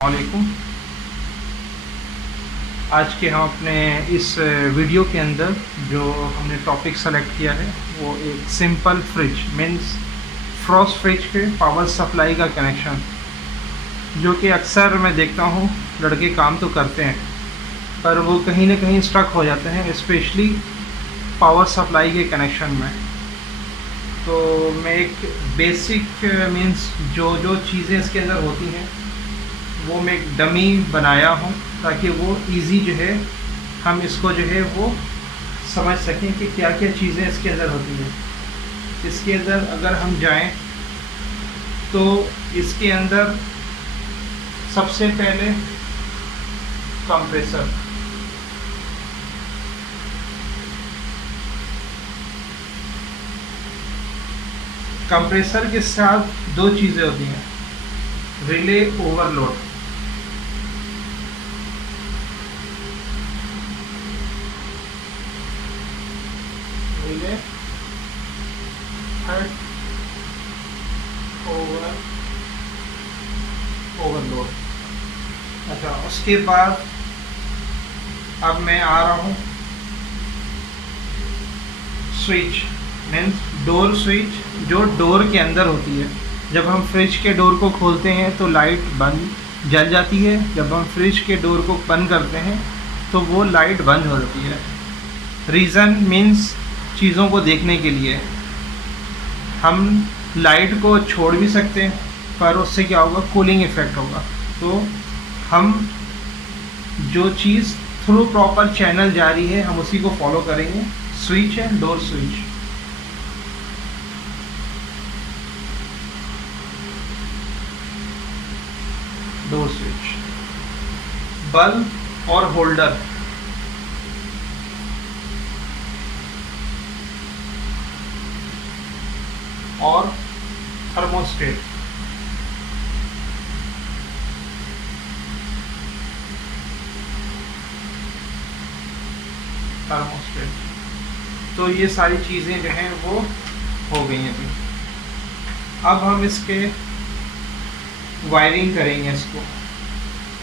वालेकुम। आज के हम अपने इस वीडियो के अंदर जो हमने टॉपिक सेलेक्ट किया है वो एक simple fridge means Frost fridge के पावर सप्लाई का कनेक्शन, जो कि अक्सर मैं देखता हूँ लड़के काम तो करते हैं पर वो कहीं ना कहीं स्ट्रक हो जाते हैं, स्पेशली पावर सप्लाई के कनेक्शन में। तो मैं एक बेसिक मीन्स जो जो चीज़ें इसके अंदर होती हैं वो मैं एक डमी बनाया हूँ ताकि वो इजी जो है हम इसको जो है वो समझ सकें कि क्या क्या चीज़ें इसके अंदर होती हैं। इसके अंदर अगर हम जाएं तो इसके अंदर सबसे पहले कंप्रेसर, कंप्रेसर के साथ दो चीज़ें होती हैं, रिले ओवरलोड। रिले हर्ट ओवरलोड। अच्छा, उसके बाद अब मैं आ रहा हूँ स्विच मीन्स डोर स्विच, जो डोर के अंदर होती है। जब हम फ्रिज के डोर को खोलते हैं तो लाइट बंद जल जाती है, जब हम फ्रिज के डोर को बंद करते हैं तो वो लाइट बंद हो जाती है। रीज़न मीन्स चीज़ों को देखने के लिए। हम लाइट को छोड़ भी सकते हैं पर उससे क्या होगा, कूलिंग इफ़ेक्ट होगा। तो हम जो चीज़ थ्रू प्रॉपर चैनल जा रही है हम उसी को फॉलो करेंगे। स्विच है door switch. Door switch, bulb और होल्डर, और थर्मोस्टेट। तो ये सारी चीज़ें जो हैं वो हो गई हैं अभी। अब हम इसके वायरिंग करेंगे इसको,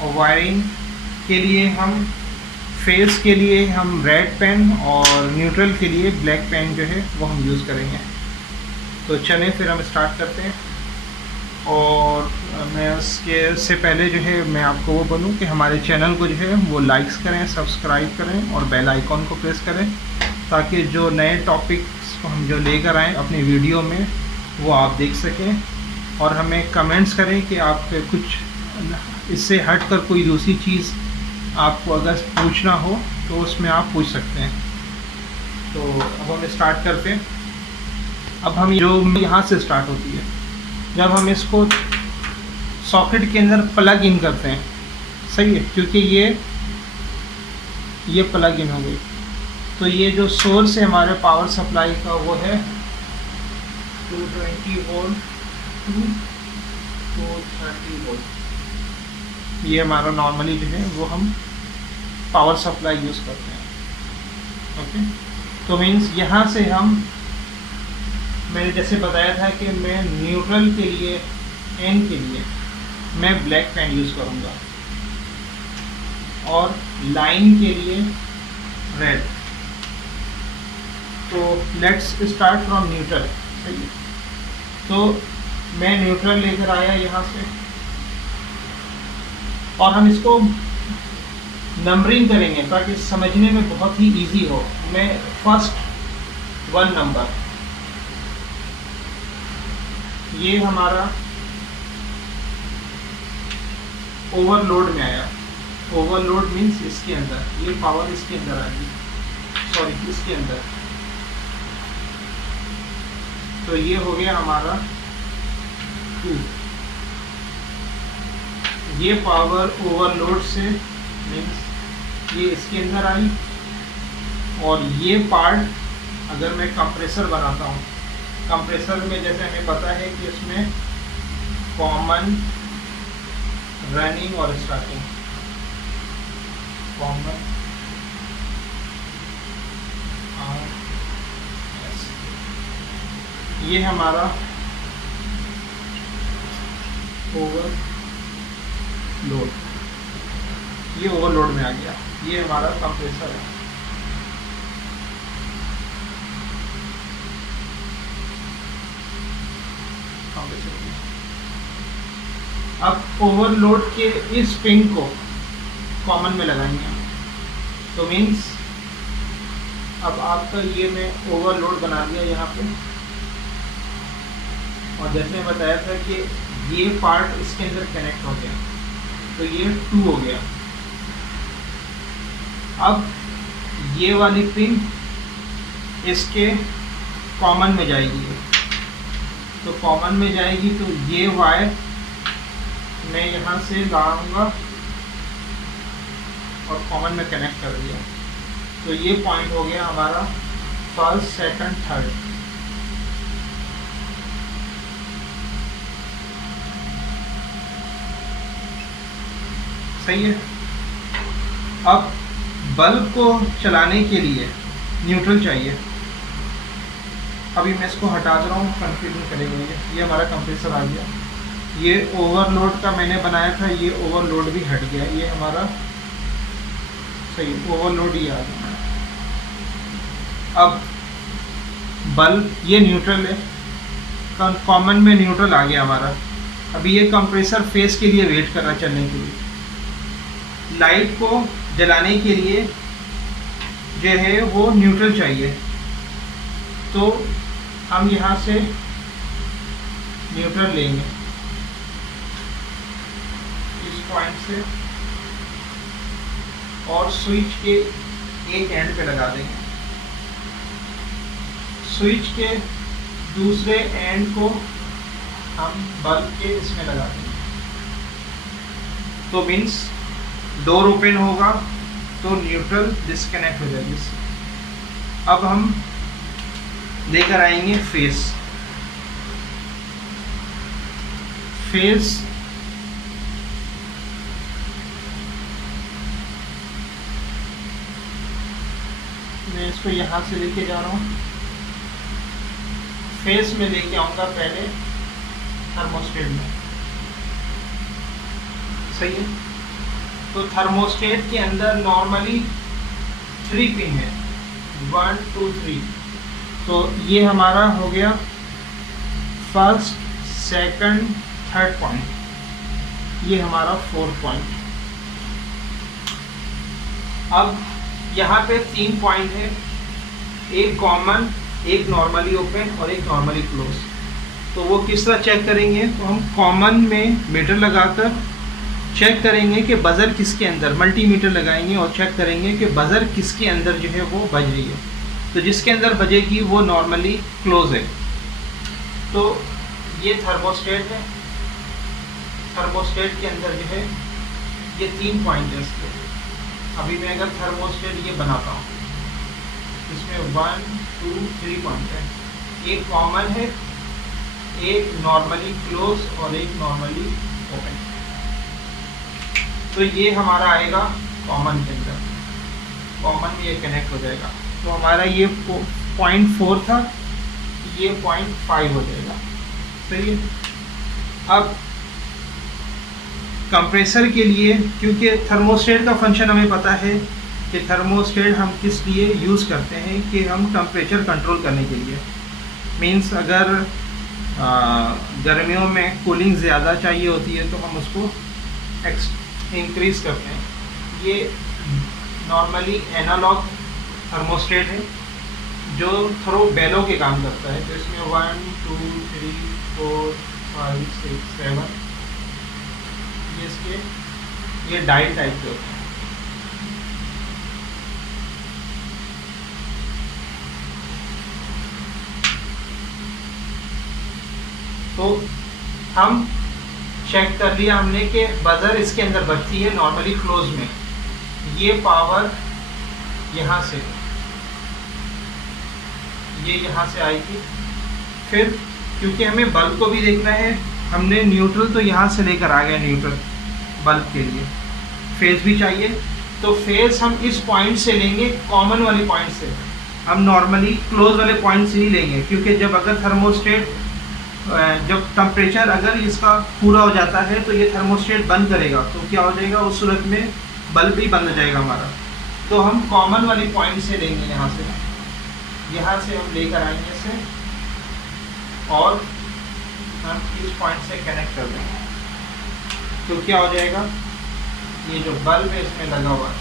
और वायरिंग के लिए हम फेस के लिए हम रेड पेन और न्यूट्रल के लिए ब्लैक पेन जो है वो हम यूज़ करेंगे। तो चलें फिर हम स्टार्ट करते हैं। और मैं उसके से पहले जो है मैं आपको वो बोलूँ कि हमारे चैनल को जो है वो लाइक्स करें, सब्सक्राइब करें और बेल आइकॉन को प्रेस करें, ताकि जो नए टॉपिक्स को हम जो लेकर आएँ अपनी वीडियो में वो आप देख सकें। और हमें कमेंट्स करें कि आप कुछ इससे हट कर कोई दूसरी चीज़ आपको अगर पूछना हो तो उसमें आप पूछ सकते हैं। तो अब हम स्टार्ट करते हैं। अब हम जो यहाँ से स्टार्ट होती है, जब हम इसको सॉकेट के अंदर प्लग इन करते हैं, सही है, क्योंकि ये प्लग इन हो गई। तो ये जो सोर्स है हमारे पावर सप्लाई का वो है 220 वोल्ट टू 230 वोल्ट। ये हमारा नॉर्मली जो है वो हम पावर सप्लाई यूज़ करते हैं। ओके, तो मीन्स यहाँ से हम, मैंने जैसे बताया था कि मैं न्यूट्रल के लिए एन के लिए मैं ब्लैक पेन यूज़ करूँगा और लाइन के लिए रेड। तो लेट्स स्टार्ट फ्रॉम न्यूट्रल। सही है, तो मैं न्यूट्रल लेकर आया यहाँ से और हम इसको नंबरिंग करेंगे ताकि समझने में बहुत ही इजी हो। मैं फर्स्ट 1 नंबर, ये हमारा ओवरलोड में आया। ओवरलोड मीन्स इसके अंदर ये पावर इसके अंदर आ गई, सॉरी इसके अंदर। तो ये हो गया हमारा 2। ये पावर ओवरलोड से मीन्स ये इसके अंदर आई। और ये पार्ट अगर मैं कंप्रेसर बनाता हूँ, कंप्रेसर में जैसे हमें पता है कि इसमें कॉमन, रनिंग और स्टार्टिंग, कॉमन ये हमारा लोड, ये ओवरलोड में आ गया। ये हमारा कंप्रेसर है। अब ओवरलोड के इस पिन को कॉमन में लगाएंगे, तो मीन्स अब आपका ये मैं ओवरलोड बना दिया यहाँ पे, और जैसे मैं बताया था कि ये पार्ट इसके अंदर कनेक्ट हो गया, तो ये 2 हो गया। अब ये वाली पिन इसके कॉमन में जाएगी, तो कॉमन में जाएगी तो ये वायर मैं यहाँ से लाऊंगा और कॉमन में कनेक्ट कर दिया, तो ये पॉइंट हो गया हमारा फर्स्ट, सेकंड, थर्ड। सही है। अब बल्ब को चलाने के लिए न्यूट्रल चाहिए। अभी मैं इसको हटा दे रहा हूँ, कंफ्यूजन करेगा। ये हमारा कंप्रेसर आ गया। ये ओवरलोड का मैंने बनाया था, ये ओवरलोड भी हट गया। ये हमारा सही ओवरलोड ही आ गया। अब बल्ब ये न्यूट्रल है, कॉमन में न्यूट्रल आ गया हमारा। अभी ये कंप्रेसर फेस के लिए वेट कर रहा है चलने के लिए। लाइट को जलाने के लिए जो है वो न्यूट्रल चाहिए, तो हम यहाँ से न्यूट्रल लेंगे इस पॉइंट से और स्विच के एक एंड पे लगा देंगे। स्विच के दूसरे एंड को हम बल्ब के इसमें लगा देंगे, तो मीन्स डोर ओपन होगा तो न्यूट्रल डिस्कनेक्ट हो जाएगी। अब हम लेकर आएंगे फेस। मैं इसको यहाँ से लेके जा रहा हूँ। फेस में लेके आऊँगा पहले थर्मोस्टेट में। सही है। तो थर्मोस्टेट के अंदर नॉर्मली 3 पिन है, 1 2 3। तो ये हमारा हो गया फर्स्ट, सेकंड, थर्ड पॉइंट। ये हमारा 4th पॉइंट। अब यहाँ पे 3 पॉइंट है, एक कॉमन, एक नॉर्मली ओपन और एक नॉर्मली क्लोज। तो वो किस तरह चेक करेंगे? तो हम कॉमन में मीटर लगाकर चेक करेंगे कि बज़र किसके अंदर, मल्टीमीटर लगाएंगे और चेक करेंगे कि बज़र किसके अंदर जो है वो बज रही है। तो जिसके अंदर बजेगी वो नॉर्मली क्लोज है। तो ये थर्मोस्टेट है। थर्मोस्टेट के अंदर जो है ये 3 पॉइंट है इसके। अभी मैं अगर थर्मोस्टेट ये बनाता हूँ, इसमें 1 2 3 पॉइंट है। एक कॉमन है, एक नॉर्मली क्लोज और एक नॉर्मली ओपन। तो ये हमारा आएगा कॉमन के अंदर, कॉमन में ये कनेक्ट हो जाएगा। तो हमारा ये 0.4 था, ये 0.5 हो जाएगा। सही है। अब कंप्रेसर के लिए, क्योंकि थर्मोस्टेट का फंक्शन हमें पता है कि थर्मोस्टेट हम किस लिए यूज़ करते हैं, कि हम टेम्परेचर कंट्रोल करने के लिए। मींस अगर गर्मियों में कूलिंग ज़्यादा चाहिए होती है तो हम उसको इंक्रीज़ करते हैं। ये नॉर्मली एनालॉग थर्मोस्टेट है जो थ्रो बेलो के काम करता है। तो इसमें 1 2 3 4 5 6 7 ये इसके ये डायल टाइप के होते हैं। तो हम चेक कर लिया हमने कि बज़र इसके अंदर बजती है नॉर्मली क्लोज में। ये पावर यहाँ से, ये यहाँ से आएगी। फिर क्योंकि हमें बल्ब को भी देखना है, हमने न्यूट्रल तो यहाँ से लेकर आ गया न्यूट्रल बल्ब के लिए। फेस भी चाहिए, तो फेस हम इस पॉइंट से लेंगे, कॉमन वाले पॉइंट से। हम नॉर्मली क्लोज वाले पॉइंट से ही लेंगे, क्योंकि जब अगर थर्मोस्टेट जब टेम्परेचर अगर इसका पूरा हो जाता है तो ये थर्मोस्टेट बंद करेगा, तो क्या हो जाएगा, उस सूरत में बल्ब भी बंद हो जाएगा हमारा। तो हम कॉमन वाली पॉइंट से लेंगे, यहाँ से हम लेकर आएंगे इसे और हम इस पॉइंट से कनेक्ट कर देंगे। तो क्या हो जाएगा, ये जो बल्ब है इसमें लगा हुआ है,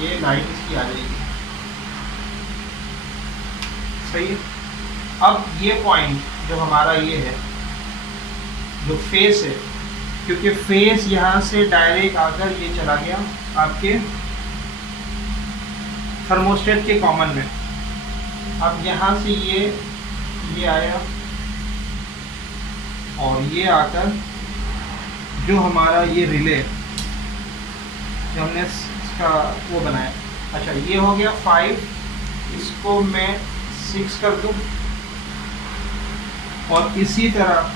ये लाइट इसकी आ जाएगी। सही है। अब ये पॉइंट जो हमारा ये है, जो फेस है, क्योंकि फेस यहाँ से डायरेक्ट आकर ये चला गया आपके थर्मोस्टेट के कॉमन में। अब यहाँ से ये आया और ये आकर जो हमारा ये रिले जो हमने इसका वो बनाया, अच्छा ये हो गया 5, इसको मैं 6 कर दूं और इसी तरह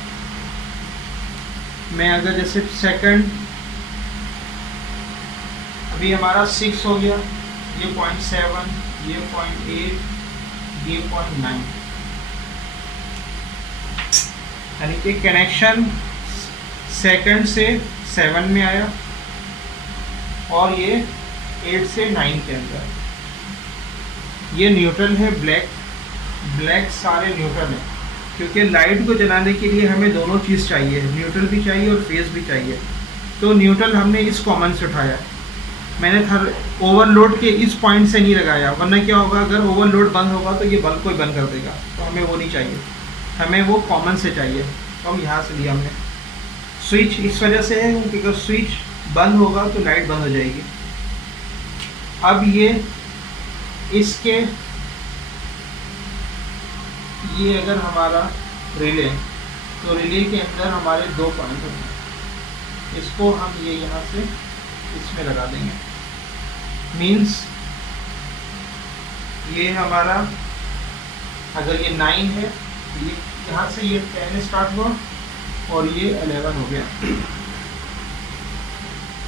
मैं अगर जैसे सेकंड, अभी हमारा 6 हो गया, ये 0.7, ये 0.8, ये 0.9, यानी कि कनेक्शन सेकंड से 7 में आया और ये 8 से 9 के अंदर। ये न्यूट्रल है, ब्लैक सारे न्यूट्रल हैं, क्योंकि लाइट को जलाने के लिए हमें दोनों चीज़ चाहिए, न्यूट्रल भी चाहिए और फेस भी चाहिए। तो न्यूट्रल हमने इस कॉमन से उठाया, मैंने ओवरलोड के इस पॉइंट से नहीं लगाया, वरना क्या होगा, अगर ओवरलोड बंद होगा तो ये बल्ब को ही बंद कर देगा, तो हमें वो नहीं चाहिए, हमें वो कॉमन से चाहिए। तो हम यहाँ से लिया हमने। स्विच इस वजह से है क्योंकि अगर स्विच बंद होगा तो लाइट बंद हो जाएगी। अब इसके ये अगर हमारा रिले, तो रिले के अंदर हमारे 2 पॉइंट हैं, इसको हम ये यहाँ से इसमें लगा देंगे। मीन्स ये हमारा अगर ये 9 है, ये यहाँ से ये 10 स्टार्ट हुआ और ये 11 हो गया,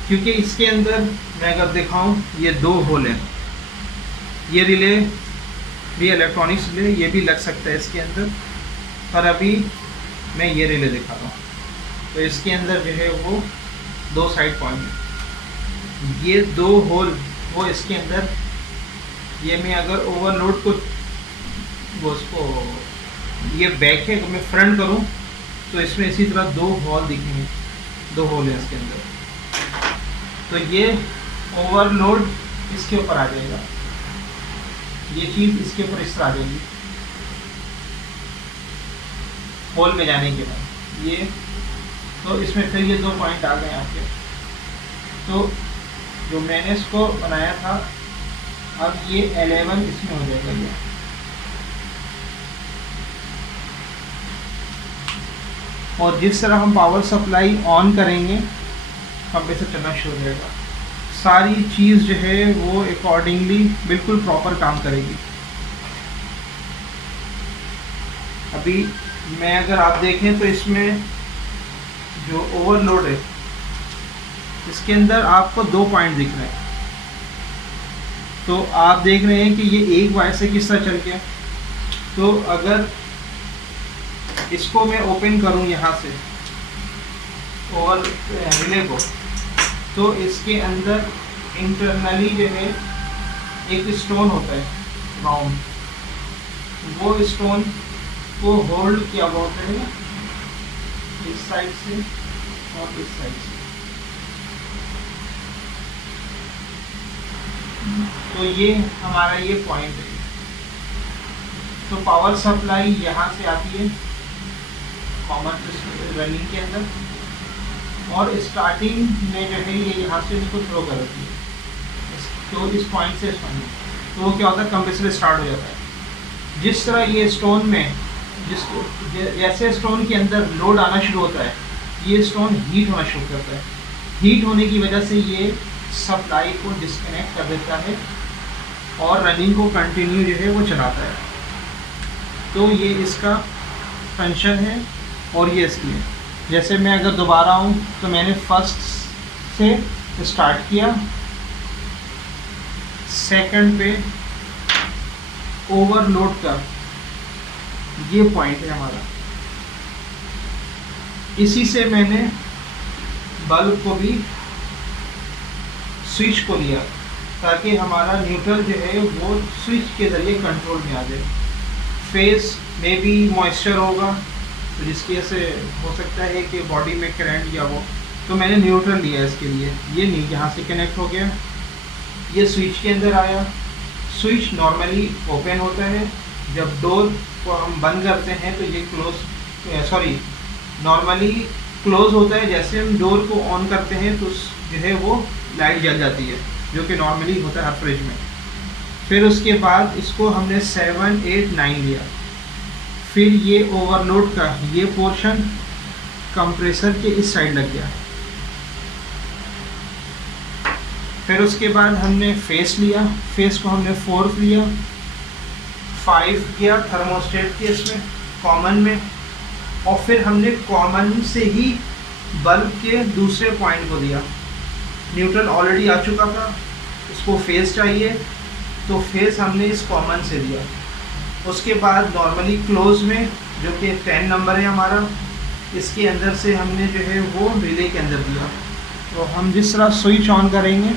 क्योंकि इसके अंदर मैं अगर दिखाऊं ये 2 होल हैं। ये रिले भी इलेक्ट्रॉनिक्स रिले, ये भी लग सकता है इसके अंदर, पर अभी मैं ये रिले दिखा रहा हूँ। तो इसके अंदर जो है वो 2 साइड पॉइंट है, ये 2 होल वो इसके अंदर, ये मैं अगर ओवरलोड को वो उसको ये बैक है, तो मैं फ्रंट करूं तो इसमें इसी तरह 2 होल दिखेंगे, 2 होल है इसके अंदर। तो ये ओवरलोड इसके ऊपर आ जाएगा, ये चीज़ इसके ऊपर इस तरह आ जाएगी होल में जाने के बाद ये, तो इसमें फिर ये 2 पॉइंट आ गए आपके। तो जो मैंने इसको बनाया था, अब ये 11 इसमें हो जाएगा ये। और जिस तरह हम पावर सप्लाई ऑन करेंगे कंप्रेसर चलना शुरू हो जाएगा, सारी चीज़ जो है वो अकॉर्डिंगली बिल्कुल प्रॉपर काम करेगी। अभी मैं अगर आप देखें तो इसमें जो ओवरलोड है इसके अंदर आपको 2 पॉइंट दिख रहे हैं, तो आप देख रहे हैं कि ये एक वायर से किस तरह चल गया। तो अगर इसको मैं ओपन करूं यहाँ से और रिले को, तो इसके अंदर इंटरनली जो है एक स्टोन होता है राउंड, वो स्टोन को होल्ड किया हुआ होता है इस साइड से और इस साइड से। तो ये हमारा ये पॉइंट है। तो पावर सप्लाई यहाँ से आती है कॉमन रनिंग के अंदर, और स्टार्टिंग में जो है ये यहाँ से इसको थ्रो कर देती है, तो इस पॉइंट से इस पॉइंट, तो वो क्या होता है, कंप्रेसर स्टार्ट हो जाता है। जिस तरह ये स्टोन में जैसे स्टोन के अंदर लोड आना शुरू होता है, ये स्टोन हीट होना शुरू करता है। हीट होने की वजह से ये सप्लाई को डिस्कनेक्ट कर देता है और रनिंग को कंटिन्यू जो है वो चलाता है। तो ये इसका फंक्शन है और ये इसकी है। जैसे मैं अगर दोबारा आऊँ तो मैंने फर्स्ट से स्टार्ट किया, सेकंड पे ओवरलोड का ये पॉइंट है हमारा। इसी से मैंने बल्ब को भी स्विच को लिया ताकि हमारा न्यूट्रल जो है वो स्विच के ज़रिए कंट्रोल में आ जाए। फेस में भी मॉइस्चर होगा तो जिसकी वजह से हो सकता है कि बॉडी में करंट या वो, तो मैंने न्यूट्रल लिया इसके लिए। ये नहीं, यहाँ से कनेक्ट हो गया, ये स्विच के अंदर आया। स्विच नॉर्मली ओपन होता है, जब डोर को हम बंद करते हैं तो ये नॉर्मली क्लोज होता है। जैसे हम डोर को ऑन करते हैं तो जो है वो लाइट जल जाती है, जो कि नॉर्मली होता है हर फ्रिज में। फिर उसके बाद इसको हमने 7, 8, 9 लिया। फिर ये ओवरलोड का ये पोर्शन कंप्रेसर के इस साइड लग गया। फिर उसके बाद हमने फेस लिया, फेस को हमने 4 लिया, 5 किया थर्मोस्टेट के इसमें कॉमन में, और फिर हमने कॉमन से ही बल्ब के दूसरे पॉइंट को दिया। न्यूट्रल ऑलरेडी आ चुका था, इसको फेस चाहिए तो फेस हमने इस कॉमन से दिया। उसके बाद नॉर्मली क्लोज में जो कि 10 नंबर है हमारा, इसके अंदर से हमने जो है वो रिले के अंदर दिया। तो हम जिस तरह स्विच ऑन करेंगे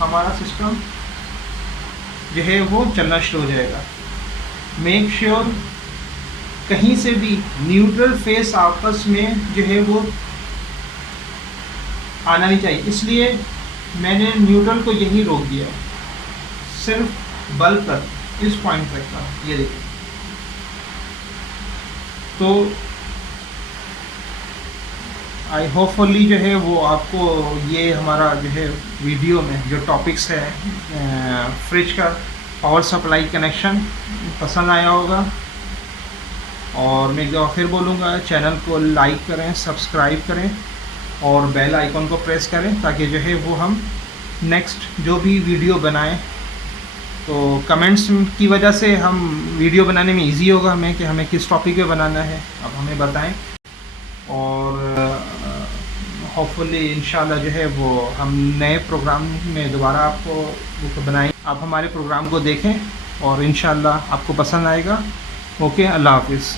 हमारा सिस्टम जो है वो चलना शुरू हो जाएगा। मेक श्योर कहीं से भी न्यूट्रल फेस आपस में जो है वो आना नहीं चाहिए, इसलिए मैंने न्यूट्रल को यही रोक दिया, सिर्फ बल्ब तक, इस पॉइंट तक का। ये देखिए, तो आई होपफुली जो है वो आपको ये हमारा जो है वीडियो में जो टॉपिक्स है फ्रिज का पावर सप्लाई कनेक्शन पसंद आया होगा। और मैं एक बार फिर बोलूँगा, चैनल को लाइक करें, सब्सक्राइब करें और बेल आइकन को प्रेस करें ताकि जो है वो हम नेक्स्ट जो भी वीडियो बनाएं तो कमेंट्स की वजह से हम वीडियो बनाने में इजी होगा हमें कि हमें किस टॉपिक पे बनाना है, अब हमें बताएं। और होपफुली इंशाल्लाह जो है वो हम नए प्रोग्राम में दोबारा आपको वो बनाएं। आप हमारे प्रोग्राम को देखें और इंशाल्लाह आपको पसंद आएगा। ओके, अल्लाह हाफिज़।